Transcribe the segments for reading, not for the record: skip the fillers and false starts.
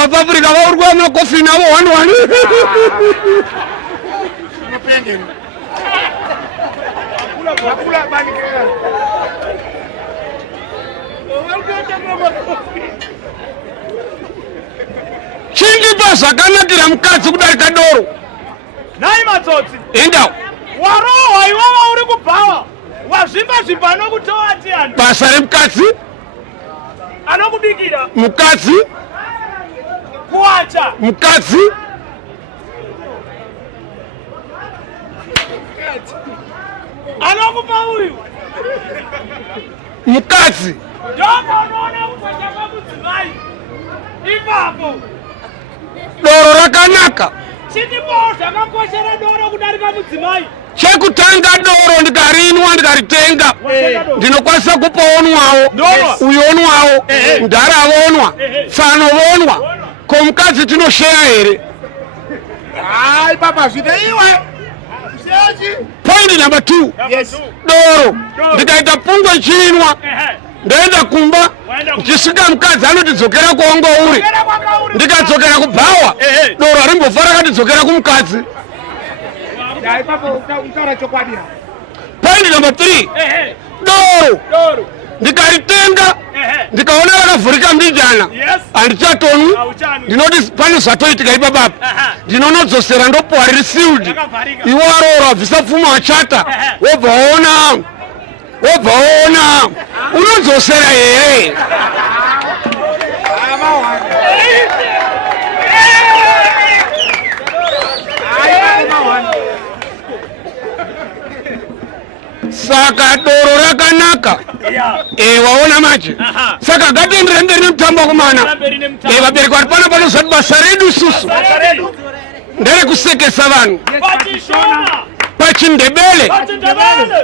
South Africa vaurwa makofi navo 1-1. Chindipa zvakanakira mukadzi kudarika doro. Nai matsotsi. Enda. Warohwa iwewe uri kubhawa. Wazvimba anokutowati anhu. Basa remukadzi. Anokubikira. Mukadzi. Kuacha. Mukadzi. Anokupa uyu. Mukadzi. Ndoko unoona kutotaka mudzimai. Ipapo. Doro rakanaka. Chinipo zvakakoshera doro kudarika mudzimai. Chekutanga doro ndikarinwa ndikaritenga ndinokwanisa kupa onwawo uyo onwawo ndara avonwa tsano vonwa ko mukadzi tinosheya here. Ai papa zvite iwe. Point number 2. Yes. Doro ndikaita pungwe chinwa ndaenda kumba ndichisvika mukadzi anotidzokera kuongo uri ndikadzokera kubhawa doro harimbofara katidzokera kumukadzi. Point number 3. Doro ndikaritenga ndikaona rakavhurika mbijana handichatoni ndinoti pane zvatoitika ipapapa ndinonodzosera ndopuwa riri sealed. Iwe waroro wabvisa pfuma wachata wobva waona unodzosera here. Saka doro rakanaka. Waona machi. Saka ngatienderere mberi nemutambo kumana. Vabereki vari pano panozvati basa redu susu nderekusekesa vanhu pachindebele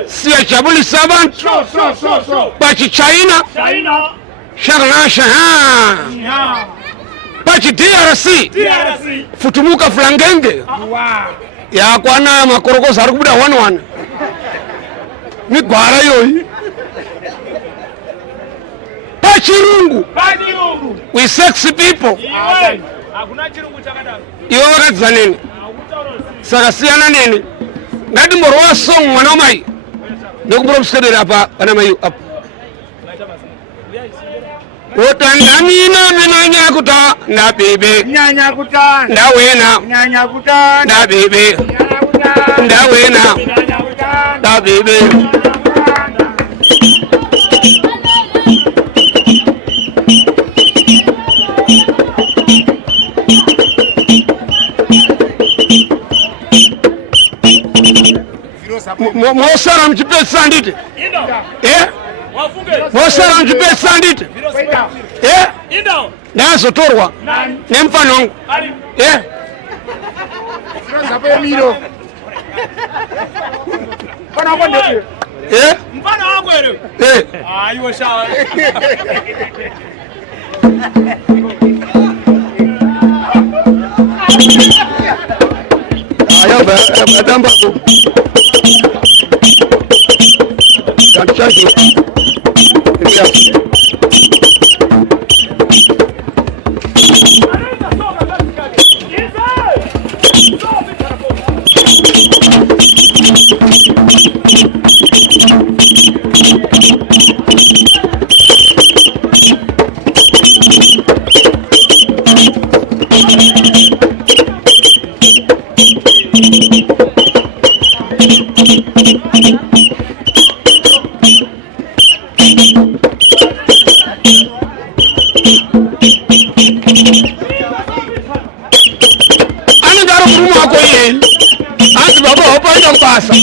siyajabulisa vantu pachichina sharnasha pachidrc futumuka fulangenge yakwana makorokoza ari kubuda 1-1 migwara iyoyi. Pachirungu we sexy people. Iwe wakadza neni saka siyana neni ngatimborowa song mwana wamai ndikumbora kusikedera apa pana mai apa otandamina mina nyakuta ndabebe ndawena ndabebe ndawena ndabebe. Mosara mchipesa ndite. Mosara mchipesa ndite. Ndazotorwa nemfano wangu. Mfano wangu ere. Iwe shawa. Badamba ko. Danchaji. Passa.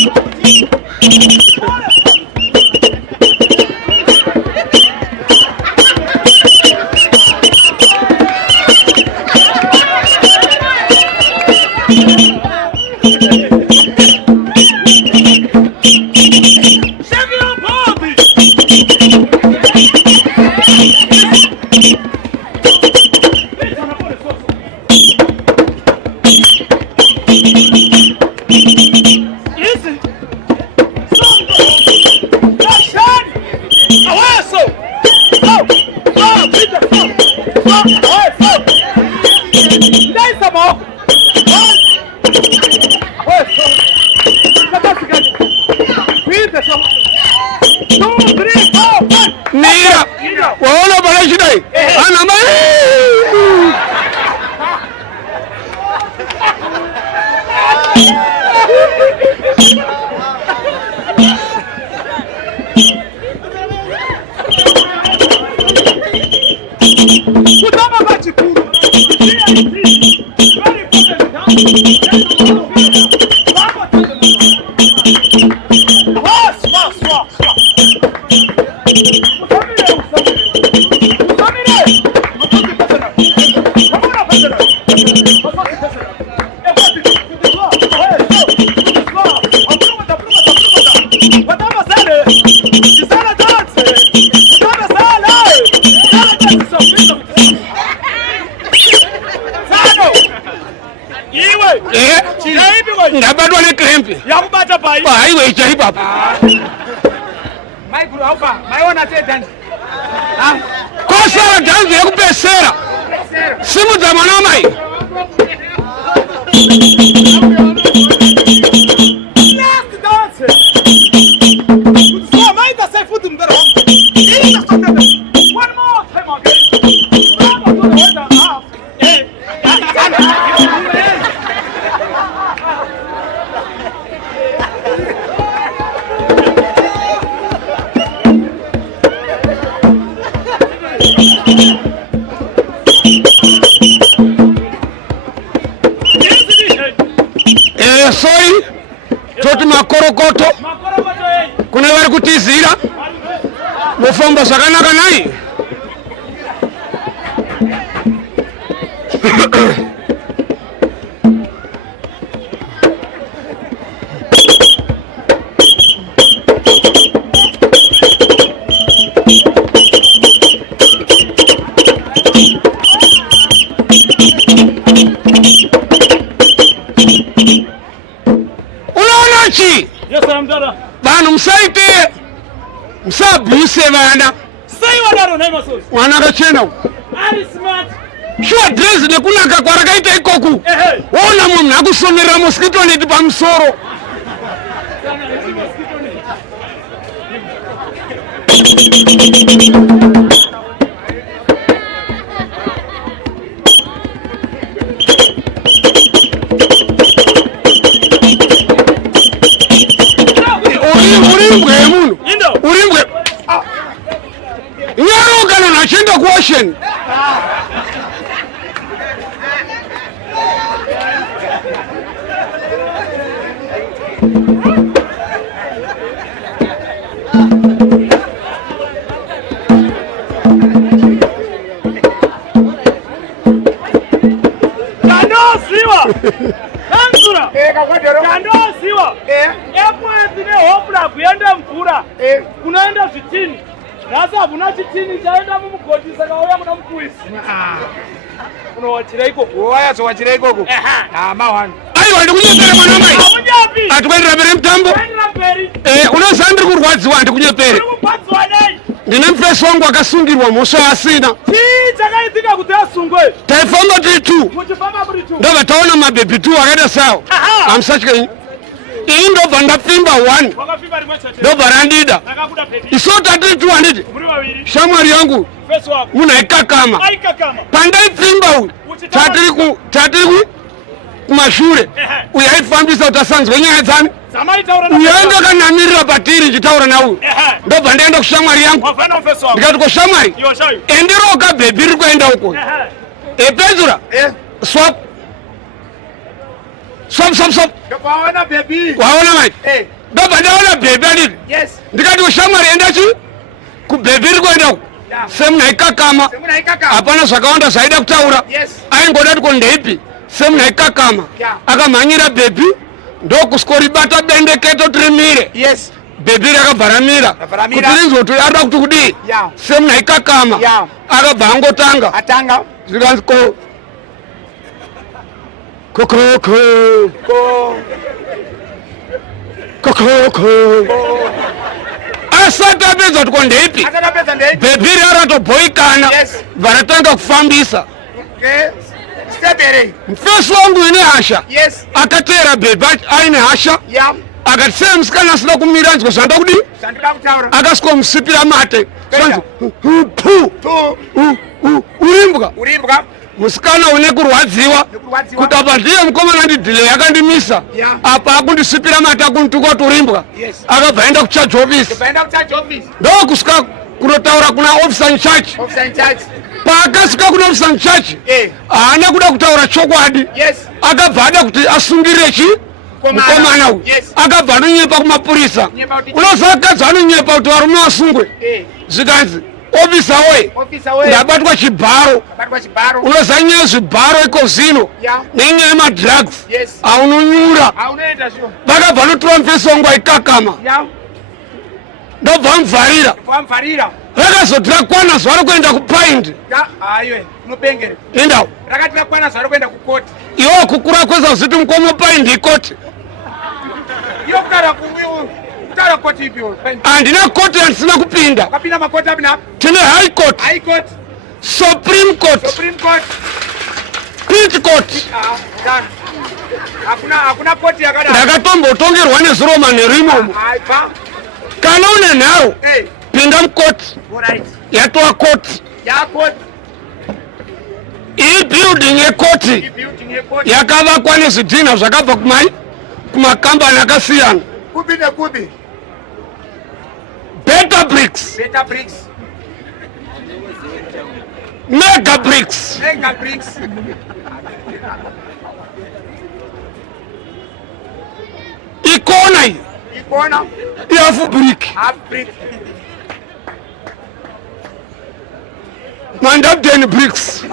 Ndaisa maoko. Nira. Waona bala shidai. Ana mai. Kutama bachikuru. Ngabadwa ne krempi. Yakubata pai. Pai we chai papa. Mai guru hapa. Mai wana te dance. Kosa dance yakupesera. Simu za mwana mai. Last dance. So mai da sai futu mdara. Ili da sote. One more time again. Bravo to the winner. Eh. Soi toti makorokoto kuna vari kutizira mufamba zvakanaka nai. Yes, I'm done. Banu msaite msabuse bana. Say what I don't know, so. Mwana kachena. Ari smart. Sure dress ne kunaka kwarakaita ikoku. Ona munhu akusomera mosquito net pamusoro. Urimbwe. Nyaruka na nachenda kuocean. Kunaenda zvitini. Rasa hakuna chitini chaenda mumugoti saka uya kuna mukuisi. Unowachira ikoko. Wayazowachira ikoko. Mawani. Aiwa ndikunyepere mwana mai. Aunyapi. Atikwendera mberi mutambo. Unoziva ndiri kurwadziwa ndikunyepere. Urikupadziwa nei. Ndine mufesi wangu akasungirwa mhosva asina. Chii chakaitika kuti asungwe? Taifamba tiri 2. Muchifamba muri 2. Ndobva taona mabhebhi 2 akaita sawo. Amusatyenyi. Iyi ndobva ndapfimba 1. Wakafimba rimwe chete. Ndobva randida. Nakakuda pedi. Iso tatiri 2 handiti. Muri vaviri. Shamwari yangu. Fesi wako. Munhu aikakama. Aikakama. Pandaipfimba uyu. Tatiri kumashure. Uyu aifambisa kuti asanzwe nyaya dzani. Uyu ainge akanamirira patiri nchitaura nauyu. Ndobva ndaenda kushamwari yangu. Ndikati kushamwari. Endiroka bhebhi riri kuenda uko. Epedzura. Swap. Swap. Waona baby. Waona mai? Ndobva ndaona bhebhi aditi. Ndikati kushamwari enda chi? Kubhebhi riri kuenda uko. Semunhu aikakama. Hapana zvakawanda zvaida kutaura. Aingoda kuti ndeipi. Semunhu aikakama. Akamhanyira bhebhi. Ndokuskoribata bendeketo tirimire. Bhebhi rakabva ramira. Kuti rinzoti arida kuti kudii. Semunhu aikakama. Akabva angotanga. Zvikanzi kokoko. Asati apedza kuti ndeipi. Bhebhi raratobhoikana. Varatanga kufambisa. Stepere. Mfesi wangu ine hasha. Yes. Akatera beba aine hasha. Yeah. Akatse msikana sina kumira nziko sanda kudi. Sandika kutaura. Akasko msipira mate. Tu. Urimbuka. Musikana une kurwadziwa. Kuti apa ndiye mukomana ndidhile yakandimisa. Apa akundisipira mate akuntuka turimbuka. Yes. Akabva enda kucharge office. Ndo kusika kunotaura kuna officer in charge. Paakasika kuna officer in charge. Haana kuda kutaura chokwadi. Yes. Akabva ada kuti asungirire chi mukomana uyu. Akabva anonyepa kumapurisa. Unosakadzi anonyepa kuti varume vasungwe. Zvikanzi officer we ndabatwa chibharo. Unozanyanya zvibharo iko zvino nenyaya yemadrugs aunonyura. Vakabva notora mufesi wangu aikakama. Ndobva muvharira. Rakazodira kwana zuva rokuenda kupaindi. Indawo iwo kukura kweza kuziti mukomo paindi ikoti. Handina koti yandisina kupinda. Tine high court, supreme court, pit court. Ndakatombotongerwa neziroma nerimomo. Kana une nharo pinda mukoti yatova koti. Iyi building yekoti yakavakwa nezvidhina zvakabva kumakambani akasiyana. Better bricks, mega bricks. Ikona iyi ihafu brick. Mandabden bricks.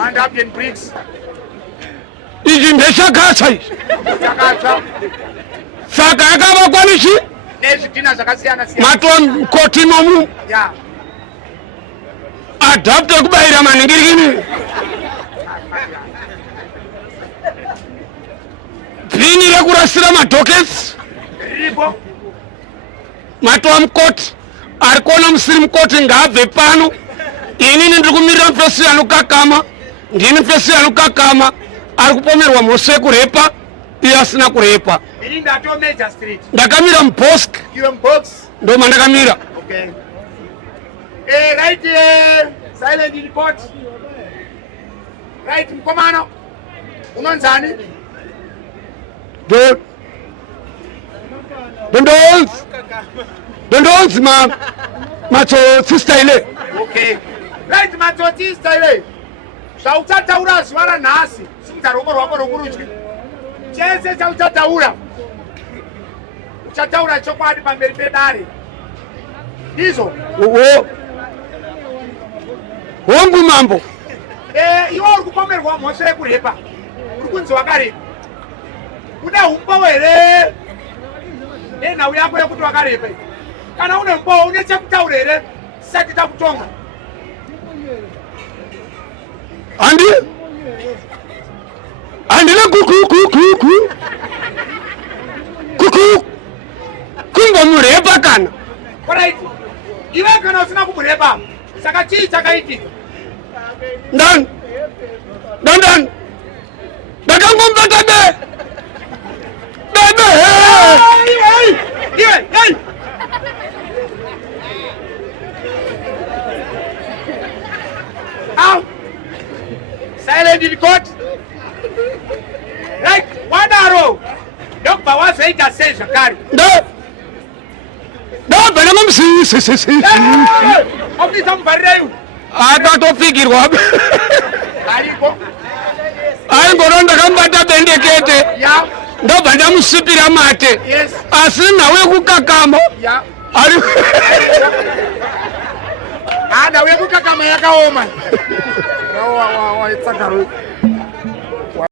Ichi ndechakatsva ichi. Saka yakavakwa nechi matova mukoti momu. Adapte kubayira maningirikini. Bhini rekurasira madhoketsi matova mukoti. Ari kuona musiri mukoti ngaabve pano. Inini ndiri kumirira mufesi anokakama. Ndini mufesi anokakama. Ari kupomerwa mhosva yekurepa iye asina kurepa. Ndakamira mubosk. Ndo mandakamira. Right silent in court. Right mkomano. Unonzani? Dondonzi matsotsi style. Okay. Right matsotsi style. Zvauchataura zuva ranhasi simudza ruoko rwako rwokurudyi chese chauchataura uchataura chokwadi pamberi pedare izvo hongu mambo. Iwe uri kupomerwa mhosva yekurepa uri kunzi wakarepa uda umbowo here nenhau yako yekuti wakarepa kana une umbowo une chekutaura here sati takutonga handina kungomurepa kana. Alright. Iwe kana usina kumurepa saka chii chakaitika? Dan ndakangombata bebe. Iwe silent in court. Right, one arrow. Dokba wazoita sei zvakare. Ndabva mumusisi. Ofisa mubharira uyu. Akatopfigirwa. Ariko. Aingoro ndakambata bendekete. Ndobva ndamusipira mate. Asi nhau yekukakama. Nhau yekukakama yakaoma.